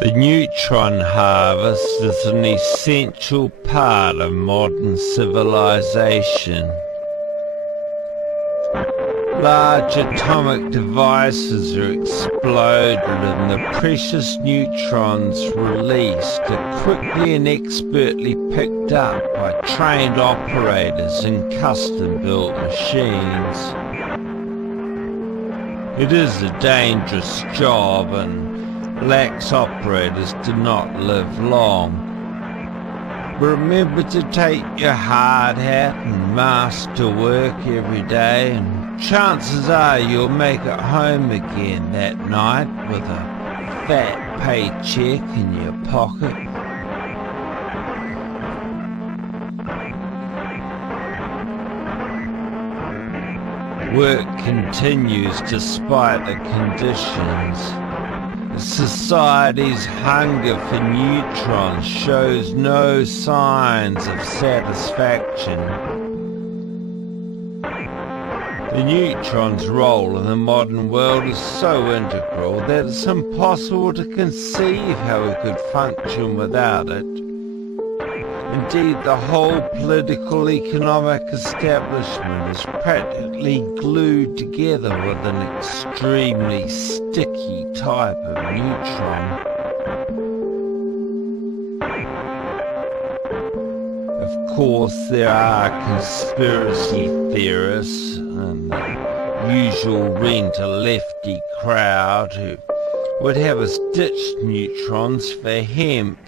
The neutron harvest is an essential part of modern civilization. Large atomic devices are exploded and the precious neutrons released are quickly and expertly picked up by trained operators in custom-built machines. It is a dangerous job and lax operators do not live long. But remember to take your hard hat and mask to work every day, and chances are you'll make it home again that night with a fat paycheck in your pocket. Work continues despite the conditions. Society's hunger for neutrons shows no signs of satisfaction. The neutron's role in the modern world is so integral that it's impossible to conceive how we could function without it. Indeed, the whole political economic establishment is practically glued together with an extremely sticky type of neutron. Of course, there are conspiracy theorists and the usual rent-a-lefty crowd who would have us ditch neutrons for hemp.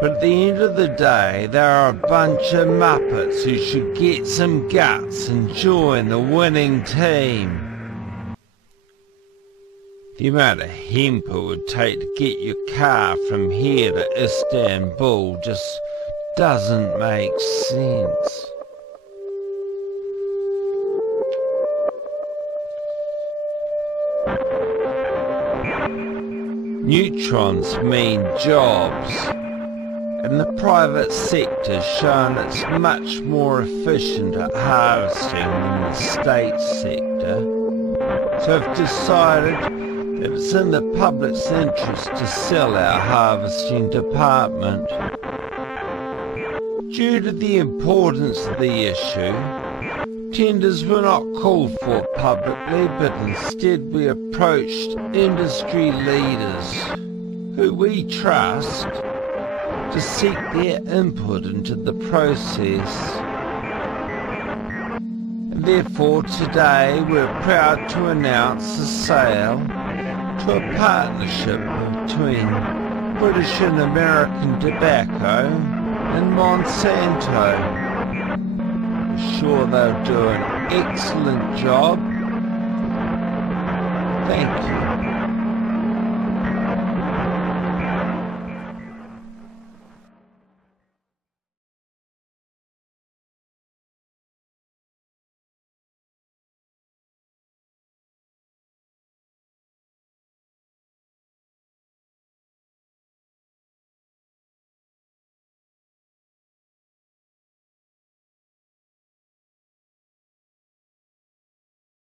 But at the end of the day, there are a bunch of muppets who should get some guts and join the winning team. The amount of hemp it would take to get your car from here to Istanbul just doesn't make sense. Neutrons mean jobs. And the private sector's shown it's much more efficient at harvesting than the state sector, so I've decided that it's in the public's interest to sell our harvesting department. Due to the importance of the issue, tenders were not called for publicly, but instead we approached industry leaders who we trust to seek their input into the process. And therefore today we're proud to announce the sale to a partnership between British and American Tobacco and Monsanto. I'm sure they'll do an excellent job. Thank you.